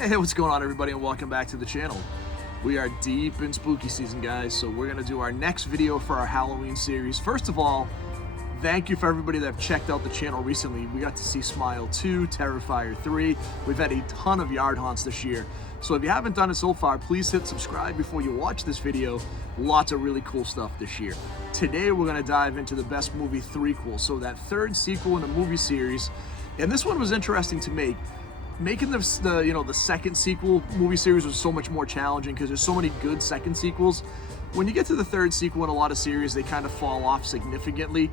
Hey, what's going on, everybody, and welcome back to the channel. We are deep in spooky season, guys, so we're gonna do our next video for our Halloween series. First of all, thank you for everybody that have checked out the channel recently. We got to see Smile 2, Terrifier 3. We've had a ton of yard haunts this year. So if you haven't done it so far, please hit subscribe before you watch this video. Lots of really cool stuff this year. Today, we're gonna dive into the best movie Threequels, so that third sequel in the movie series. And this one was interesting to make. Making the second sequel movie series was so much more challenging because there's so many good second sequels. When you get to the third sequel in a lot of series, they kind of fall off significantly.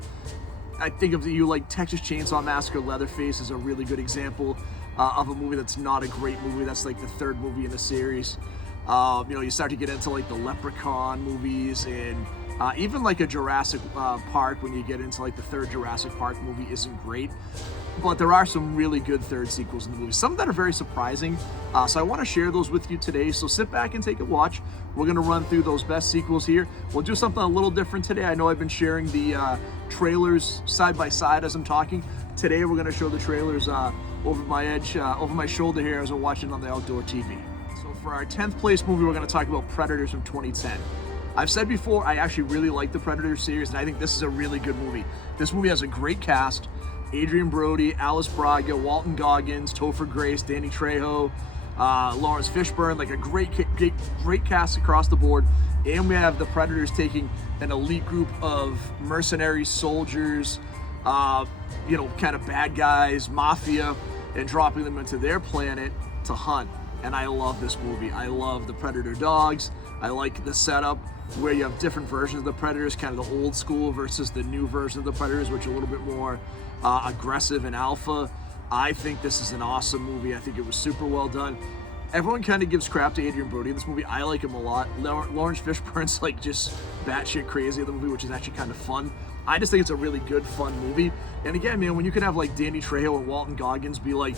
I think of like Texas Chainsaw Massacre: Leatherface is a really good example of a movie that's not a great movie. That's like the third movie in the series. You start to get into like the Leprechaun movies and even like a Jurassic Park. When you get into like the third Jurassic Park movie, isn't great. But there are some really good third sequels in the movie, some that are very surprising. So I want to share those with you today. So sit back and take a watch. We're going to run through those best sequels here. We'll do something a little different today. I know I've been sharing the trailers side by side as I'm talking. Today we're going to show the trailers over my shoulder here as we're watching on the outdoor TV. So for our 10th place movie, we're going to talk about Predators from 2010. I've said before, I actually really like the Predator series, and I think this is a really good movie. This movie has a great cast. Adrian Brody, Alice Braga, Walton Goggins, Topher Grace, Danny Trejo, Lawrence Fishburne, like a great cast across the board. And we have the Predators taking an elite group of mercenary soldiers, kind of bad guys, mafia, and dropping them into their planet to hunt. And I love this movie. I love the Predator dogs. I like the setup where you have different versions of the Predators, kind of the old school versus the new version of the Predators, which are a little bit more aggressive and alpha. I think this is an awesome movie. I think it was super well done. Everyone kind of gives crap to Adrian Brody in this movie. I like him a lot. Lawrence Fishburne's like just batshit crazy in the movie, which is actually kind of fun. I just think it's a really good, fun movie. And again, man, when you can have like Danny Trejo and Walton Goggins be like,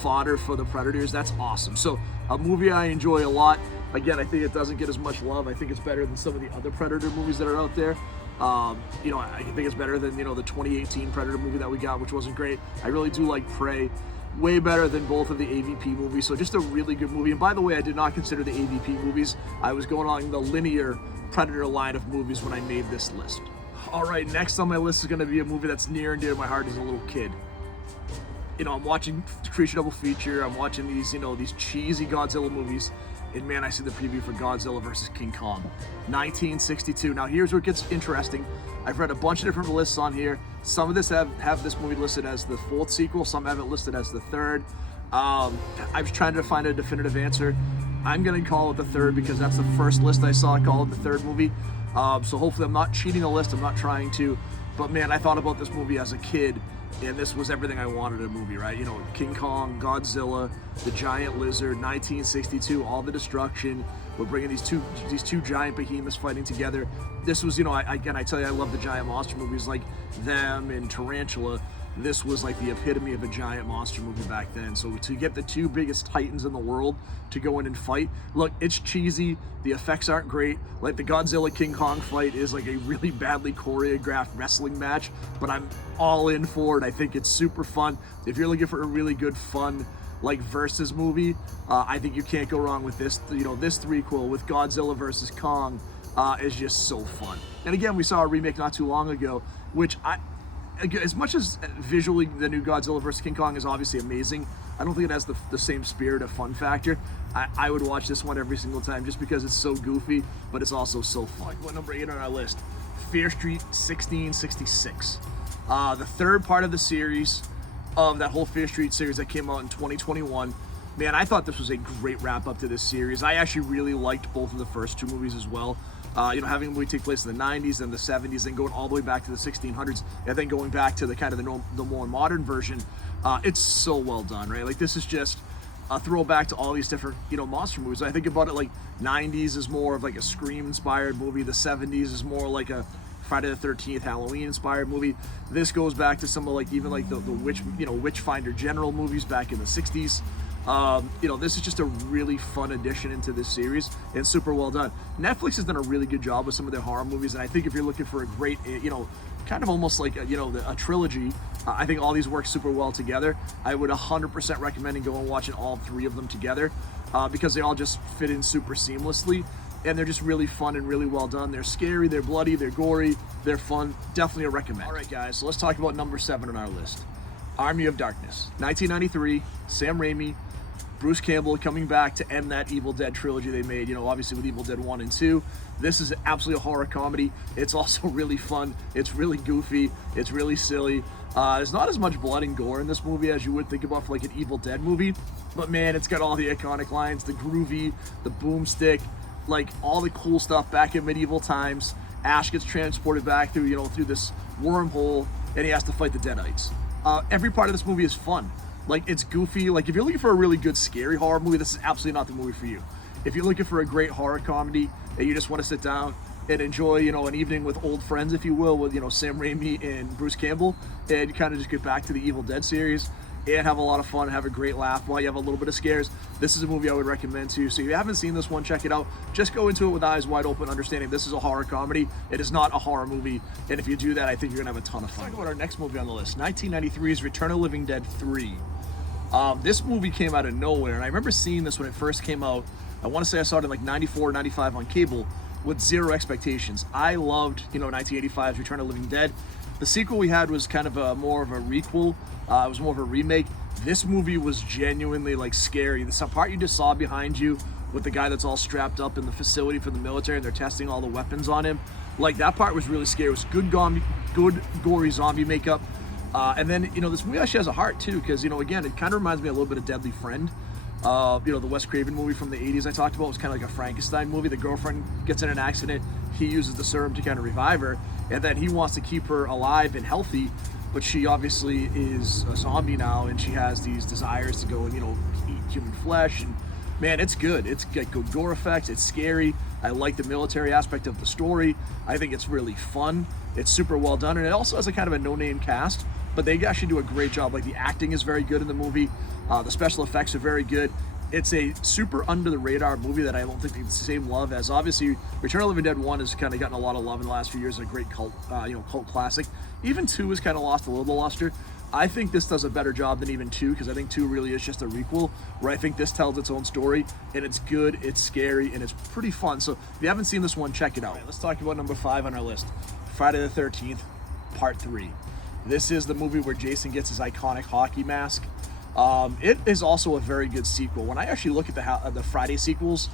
fodder for the Predators, that's awesome. So a movie I enjoy a lot. Again, I think it doesn't get as much love. I think it's better than some of the other Predator movies that are out there. I think it's better than, the 2018 Predator movie that we got, which wasn't great. I really do like Prey. Way better than both of the AVP movies. So just a really good movie. And by the way, I did not consider the AVP movies. I was going along the linear Predator line of movies when I made this list. All right, next on my list is going to be a movie that's near and dear to my heart as a little kid. I'm watching Creature Double Feature. I'm watching these, these cheesy Godzilla movies. And man, I see the preview for Godzilla versus King Kong, 1962. Now here's where it gets interesting. I've read a bunch of different lists on here. Some of this have this movie listed as the fourth sequel. Some have it listed as the third. I was trying to find a definitive answer. I'm gonna call it the third because that's the first list I saw call it the third movie. So hopefully I'm not cheating a list. I'm not trying to. But man, I thought about this movie as a kid. And this was everything I wanted in a movie, right? King Kong, Godzilla, the giant lizard, 1962, all the destruction. We're bringing these two giant behemoths fighting together. This was, I tell you, I love the giant monster movies like Them and Tarantula. This was like the epitome of a giant monster movie back then. So to get the two biggest titans in the world to go in and fight, look, it's cheesy. The effects aren't great. Like the Godzilla King Kong fight is like a really badly choreographed wrestling match, but I'm all in for it. I think it's super fun. If you're looking for a really good, fun, like versus movie, I think you can't go wrong with this. This threequel with Godzilla versus Kong is just so fun. And again, we saw a remake not too long ago, which as much as visually the new Godzilla vs. King Kong is obviously amazing, I don't think it has the same spirit of fun factor. I would watch this one every single time just because it's so goofy, but it's also so fun. What number 8 on our list? Fear Street 1666. The third part of the series of that whole Fear Street series that came out in 2021. Man, I thought this was a great wrap up to this series. I actually really liked both of the first two movies as well. Having a movie take place in the 90s and the 70s and going all the way back to the 1600s and then going back to the kind of the more modern version, it's so well done, right? Like this is just a throwback to all these different, monster movies. I think about it like 90s is more of like a Scream inspired movie. The 70s is more like a Friday the 13th Halloween inspired movie. This goes back to some of like even like the Witchfinder General movies back in the 60s. You know, this is just a really fun addition into this series and super well done. Netflix has done a really good job with some of their horror movies, and I think if you're looking for a great, you know, kind of almost like a trilogy, I think all these work super well together. I would 100% recommend going watching all three of them together because they all just fit in super seamlessly, and they're just really fun and really well done. They're scary, they're bloody, they're gory, they're fun. Definitely a recommend. All right, guys, so let's talk about number 7 on our list. Army of Darkness, 1993, Sam Raimi, Bruce Campbell coming back to end that Evil Dead trilogy they made, you know, obviously with Evil Dead 1 and 2. This is absolutely a horror comedy. It's also really fun. It's really goofy. It's really silly. There's not as much blood and gore in this movie as you would think about for like an Evil Dead movie, but man, it's got all the iconic lines, the groovy, the boomstick, like all the cool stuff back in medieval times. Ash gets transported back through, you know, through this wormhole, and he has to fight the Deadites. Every part of this movie is fun. Like, it's goofy. Like, if you're looking for a really good scary horror movie, this is absolutely not the movie for you. If you're looking for a great horror comedy and you just want to sit down and enjoy, you know, an evening with old friends, if you will, with, you know, Sam Raimi and Bruce Campbell, and kind of just get back to the Evil Dead series and have a lot of fun, have a great laugh while you have a little bit of scares, this is a movie I would recommend to you. So if you haven't seen this one, check it out. Just go into it with eyes wide open, understanding this is a horror comedy. It is not a horror movie. And if you do that, I think you're going to have a ton of fun. Let's talk about our next movie on the list, 1993's Return of the Living Dead 3. This movie came out of nowhere, and I remember seeing this when it first came out. I want to say I saw it in like 94, 95 on cable with zero expectations. I loved, you know, 1985's Return of the Living Dead. The sequel we had was kind of more of a requel. It was more of a remake. This movie was genuinely like scary. The part you just saw behind you with the guy that's all strapped up in the facility for the military and they're testing all the weapons on him, like that part was really scary. It was good gory zombie makeup. And then, you know, this movie actually has a heart too, because, you know, again, it kind of reminds me a little bit of Deadly Friend. You know, the Wes Craven movie from the 80s I talked about was kind of like a Frankenstein movie. The girlfriend gets in an accident, he uses the serum to kind of revive her, and then he wants to keep her alive and healthy, but she obviously is a zombie now, and she has these desires to go and, you know, eat human flesh. And man, it's good. It's got good gore effects. It's scary. I like the military aspect of the story. I think it's really fun. It's super well done, and it also has a kind of a no-name cast, but they actually do a great job. Like, the acting is very good in the movie. The special effects are very good. It's a super under-the-radar movie that I don't think gets the same love as, obviously, Return of the Living Dead 1 has kind of gotten a lot of love in the last few years. A great cult, cult classic. Even 2 has kind of lost a little luster. I think this does a better job than even 2, because I think 2 really is just a requel, where I think this tells its own story, and it's good, it's scary, and it's pretty fun. So if you haven't seen this one, check it out. Right, let's talk about number 5 on our list, Friday the 13th, Part 3. This is the movie where Jason gets his iconic hockey mask. It is also a very good sequel. When I actually look at the Friday sequels,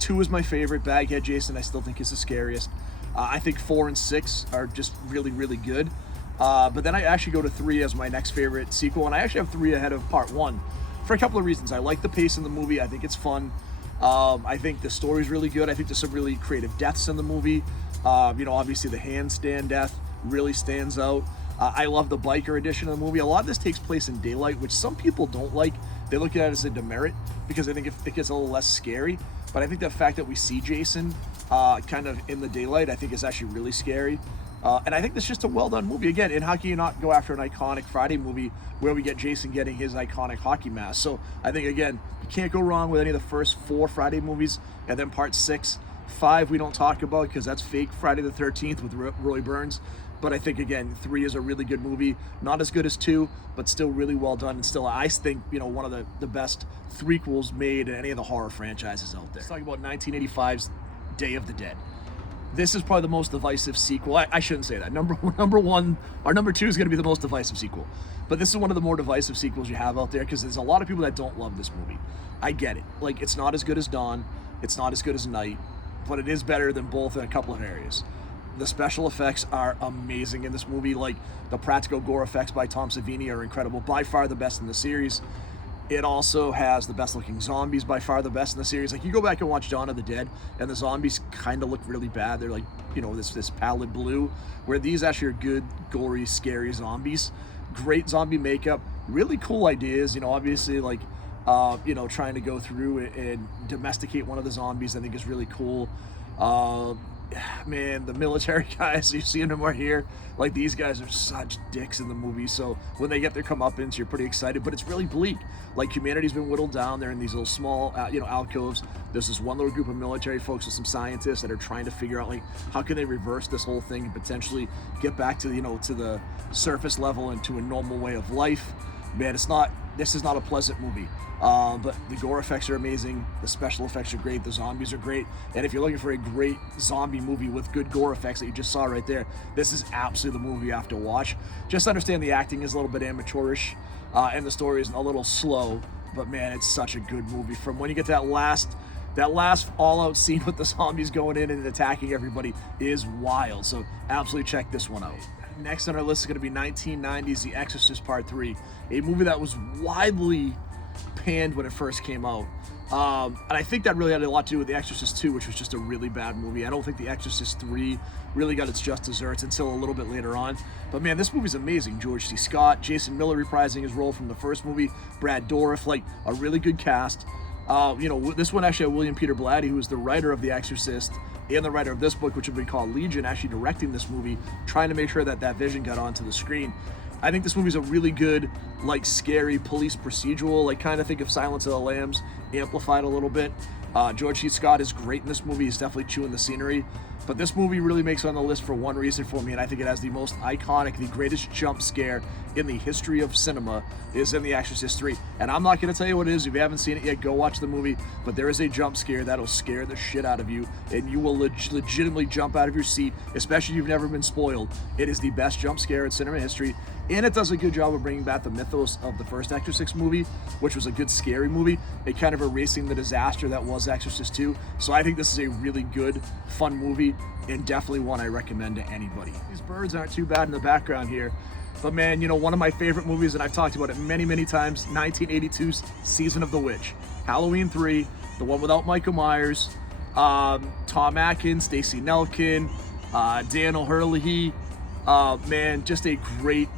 2 is my favorite. Baghead Jason I still think is the scariest. I think 4 and 6 are just really, really good. But then I actually go to 3 as my next favorite sequel, and I actually have 3 ahead of Part 1 for a couple of reasons. I like the pace in the movie. I think it's fun. I think the story's really good. I think there's some really creative deaths in the movie. You know, obviously the handstand death really stands out. I love the biker edition of the movie. A lot of this takes place in daylight, which some people don't like. They look at it as a demerit because I think it gets a little less scary. But I think the fact that we see Jason kind of in the daylight, I think is actually really scary. And I think it's just a well-done movie. Again, and how can you not go after an iconic Friday movie where we get Jason getting his iconic hockey mask? So I think, again, you can't go wrong with any of the first 4 Friday movies. And then Part 6, 5 we don't talk about because that's fake Friday the 13th with Roy Burns. But I think, again, 3 is a really good movie. Not as good as 2, but still really well done. And still, I think, you know, one of the best threequels made in any of the horror franchises out there. Let's talk about 1985's Day of the Dead. This is probably the most divisive sequel. I shouldn't say that. Number 1 or number 2 is going to be the most divisive sequel. But this is one of the more divisive sequels you have out there because there's a lot of people that don't love this movie. I get it. Like, it's not as good as Dawn. It's not as good as Night. But it is better than both in a couple of areas. The special effects are amazing in this movie. Like, the practical gore effects by Tom Savini are incredible. By far the best in the series. It also has the best looking zombies, by far the best in the series. Like, you go back and watch Dawn of the Dead, and the zombies kind of look really bad. They're like, you know, this pallid blue, where these actually are good, gory, scary zombies. Great zombie makeup, really cool ideas. You know, obviously, like, you know, trying to go through and domesticate one of the zombies, I think is really cool. man, the military guys, you see them right here, like these guys are such dicks in the movie. So when they get their comeuppance, you're pretty excited, but it's really bleak. Like humanity's been whittled down. They're in these little small, alcoves. There's this one little group of military folks with some scientists that are trying to figure out like how can they reverse this whole thing and potentially get back to to the surface level and to a normal way of life. Man, this is not a pleasant movie. But the gore effects are amazing, the special effects are great, the zombies are great, and if you're looking for a great zombie movie with good gore effects that you just saw right there, this is absolutely the movie you have to watch. Just understand the acting is a little bit amateurish, and the story is a little slow, but man, it's such a good movie. From when you get to that last all-out scene with the zombies going in and attacking everybody is wild, so absolutely check this one out. Next on our list is going to be 1990's The Exorcist Part 3, a movie that was widely panned when it first came out. And I think that really had a lot to do with The Exorcist 2, which was just a really bad movie. I don't think The Exorcist 3 really got its just desserts until a little bit later on. But man, this movie's amazing. George C. Scott, Jason Miller reprising his role from the first movie, Brad Dourif, like a really good cast. This one actually had William Peter Blatty, who was the writer of The Exorcist and the writer of this book, which would be called Legion, actually directing this movie, trying to make sure that that vision got onto the screen. I think this movie's a really good, like, scary police procedural, like, kind of think of Silence of the Lambs, amplified a little bit. George C. Scott is great in this movie. He's definitely chewing the scenery. But this movie really makes it on the list for one reason for me, and I think it has the most iconic, the greatest jump scare in the history of cinema is in The Exorcist 3. And I'm not going to tell you what it is. If you haven't seen it yet, go watch the movie. But there is a jump scare that'll scare the shit out of you, and you will legitimately jump out of your seat, especially if you've never been spoiled. It is the best jump scare in cinema history, and it does a good job of bringing back the mythos of the first Exorcist movie, which was a good scary movie, and kind of erasing the disaster that was Exorcist 2. So I think this is a really good, fun movie, and definitely one I recommend to anybody. These birds aren't too bad in the background here, but man, one of my favorite movies, and I've talked about it many, many times, 1982's Season of the Witch. Halloween 3, the one without Michael Myers, Tom Atkins, Stacey Nelkin, Dan O'Herlihy. Man, just a great,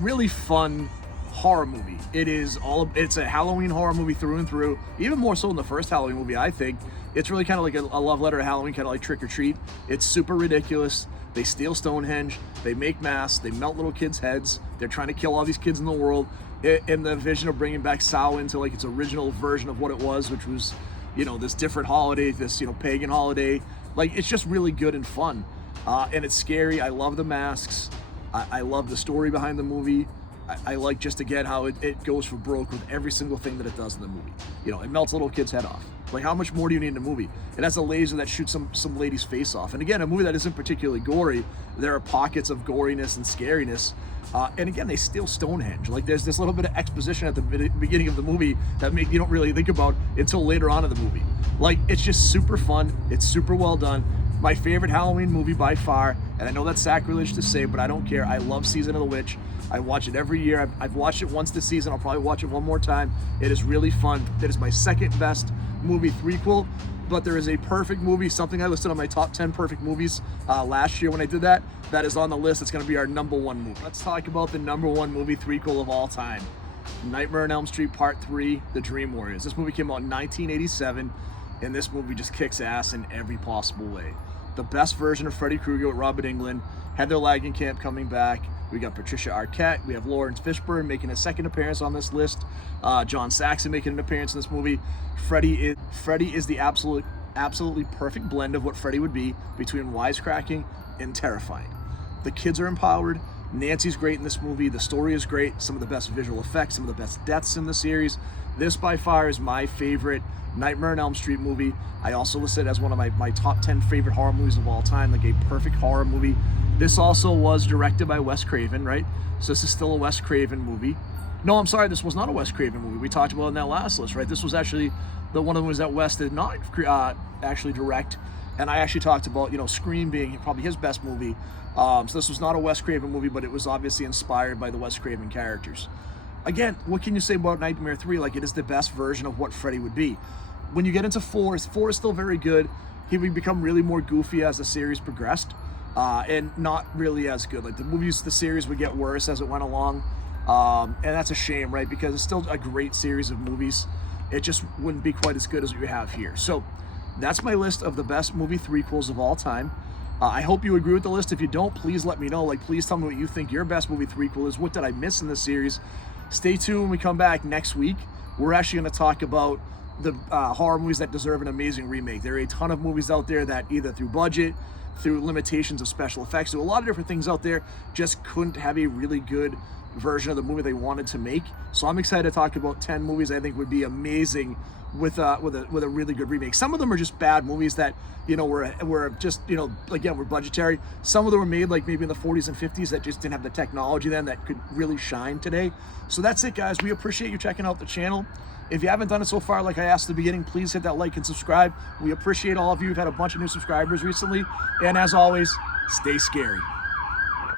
really fun horror movie. It's a Halloween horror movie through and through, even more so than the first Halloween movie, I think. It's really kind of like a love letter to Halloween, kind of like Trick or Treat. It's super ridiculous. They steal Stonehenge, they make masks, they melt little kids' heads, they're trying to kill all these kids in the world, in the vision of bringing back Samhain to like its original version of what it was, which was, this different holiday, this, pagan holiday. Like, it's just really good and fun. And it's scary. I love the masks. I love the story behind the movie. I like just, again, how it goes for broke with every single thing that it does in the movie. It melts a little kid's head off. Like, how much more do you need in a movie? It has a laser that shoots some lady's face off. And again, a movie that isn't particularly gory, there are pockets of goriness and scariness. And again, they steal Stonehenge. Like, there's this little bit of exposition at the beginning of the movie that you don't really think about until later on in the movie. Like, it's just super fun. It's super well done. My favorite Halloween movie by far, and I know that's sacrilege to say, but I don't care. I love Season of the Witch. I watch it every year. I've watched it once this season. I'll probably watch it one more time. It is really fun. It is my second best movie threequel, but there is a perfect movie, something I listed on my top 10 perfect movies last year when I did that. That is on the list. It's going to be our number one movie. Let's talk about the number one movie threequel of all time. Nightmare on Elm Street Part 3, The Dream Warriors. This movie came out in 1987, and this movie just kicks ass in every possible way. The best version of Freddy Krueger with Robert Englund, Heather Langenkamp coming back. We got Patricia Arquette. We have Lawrence Fishburne making a second appearance on this list. John Saxon making an appearance in this movie. Freddy is the absolutely perfect blend of what Freddy would be between wisecracking and terrifying. The kids are empowered. Nancy's great in this movie. The story is great. Some of the best visual effects, some of the best deaths in the series. This by far is my favorite Nightmare on Elm Street movie. I also listed it as one of my top 10 favorite horror movies of all time, like a perfect horror movie. This also was directed by Wes Craven, right? So this is still a Wes Craven movie. No, I'm sorry, this was not a Wes Craven movie. We talked about it in that last list, right? This was actually one of the movies that Wes did not actually direct. And I actually talked about, Scream being probably his best movie. So this was not a Wes Craven movie, but it was obviously inspired by the Wes Craven characters. Again, what can you say about Nightmare 3? Like, it is the best version of what Freddy would be. When you get into 4 is still very good. He would become really more goofy as the series progressed, and not really as good. Like, the series would get worse as it went along, and that's a shame, right? Because it's still a great series of movies. It just wouldn't be quite as good as what you have here. So that's my list of the best movie threequels of all time. I hope you agree with the list. If you don't, please let me know. Like, please tell me what you think your best movie threequel is. What did I miss in this series? Stay tuned when we come back next week. We're actually going to talk about the horror movies that deserve an amazing remake. There are a ton of movies out there that either through budget, through limitations of special effects, through a lot of different things out there, just couldn't have a really good version of the movie they wanted to make. So I'm excited to talk about 10 movies I think would be amazing with a really good remake. Some of them are just bad movies that, you know, were just, you know, again, were budgetary. Some of them were made like maybe in the 40s and 50s that just didn't have the technology then that could really shine today. So that's it, guys. We appreciate you checking out the channel. If you haven't done it so far, like I asked at the beginning, please hit that like and subscribe. We appreciate all of you. We've had a bunch of new subscribers recently. And as always, stay scary.